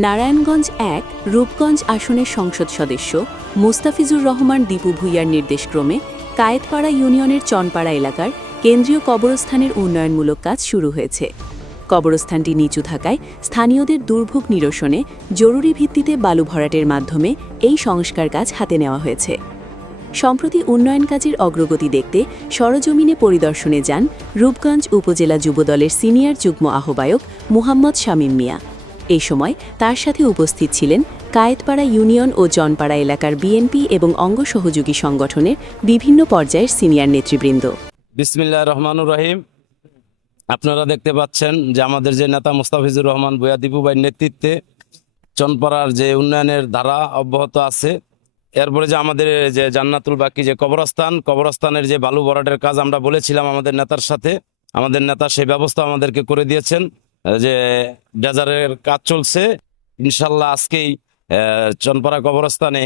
নারায়ণগঞ্জ ১ রূপগঞ্জ আসনের সংসদ সদস্য মোস্তাফিজুর রহমান দীপু ভূঁইয়ার নির্দেশক্রমে কায়েতপাড়া ইউনিয়নের চনপাড়া এলাকার কেন্দ্রীয় কবরস্থানের উন্নয়নমূলক কাজ শুরু হয়েছে। কবরস্থানটি নিচু থাকায় স্থানীয়দের দুর্ভোগ নিরসনে জরুরি ভিত্তিতে বালু ভরাটের মাধ্যমে এই সংস্কার কাজ হাতে নেওয়া হয়েছে। সম্প্রতি উন্নয়ন কাজের অগ্রগতি দেখতে সরজমিনে পরিদর্শনে যান রূপগঞ্জ উপজেলা যুবদলের সিনিয়র যুগ্ম আহ্বায়ক মুহাম্মদ শামীম মিয়া। এই সময় তার সাথে উপস্থিত ছিলেন কায়েতপাড়া ইউনিয়ন ও জনপাড়া এলাকার বিএনপি এবং অঙ্গ সহযোগী সংগঠনের বিভিন্ন পর্যায়ের সিনিয়র নেতৃবৃন্দ। বিসমিল্লাহির রহমানুর রহিম। আপনারা দেখতে পাচ্ছেন যে আমাদের যে নেতা মোস্তাফিজুর রহমান ভূঁইয়া দীপু ভাইয়ের নেতৃত্বে চনপাড়ার যে উন্নয়নের ধারা অব্যাহত আছে। এরপরে যে আমাদের যে জান্নাতুল বাকি যে কবরস্থানের যে বালু ভরাটের কাজ আমরা বলেছিলাম আমাদের নেতার সাথে, আমাদের নেতা সেই ব্যবস্থা আমাদেরকে করে দিয়েছেন, যে ডেজারের কাজ চলছে। ইনশাল্লাহ আজকেই চনপাড়া কবরস্থানে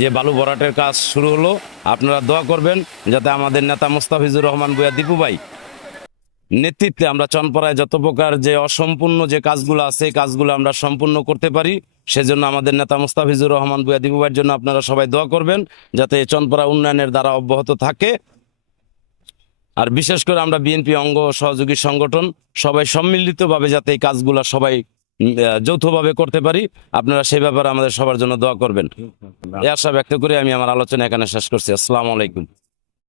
যে বালু ভরাটের কাজ শুরু হলো। আপনারা দোয়া করবেন যাতে আমাদের নেতা মোস্তাফিজুর রহমান ভূঁইয়া দীপু ভাই নেতৃত্বে আমরা চনপাড়ায় যত প্রকার যে অসম্পূর্ণ যে কাজগুলো আছে কাজগুলো আমরা সম্পূর্ণ করতে পারি। সেজন্য আমাদের নেতা মোস্তাফিজুর রহমান ভূঁইয়া দীপু ভাইয়ের জন্য আপনারা সবাই দোয়া করবেন যাতে চনপাড়া উন্নয়নের দ্বারা অব্যাহত থাকে। আর বিশেষ করে আমরা বিএনপি অঙ্গ সহযোগী সংগঠন সবাই সম্মিলিতভাবে যাতে এই কাজগুলো সবাই যৌথভাবে করতে পারি, আপনারা সেই ব্যাপারে আমাদের সবার জন্য দোয়া করবেন। এই আশা ব্যক্ত করে আমি আমার আলোচনা এখানে শেষ করছি। আসসালামু আলাইকুম।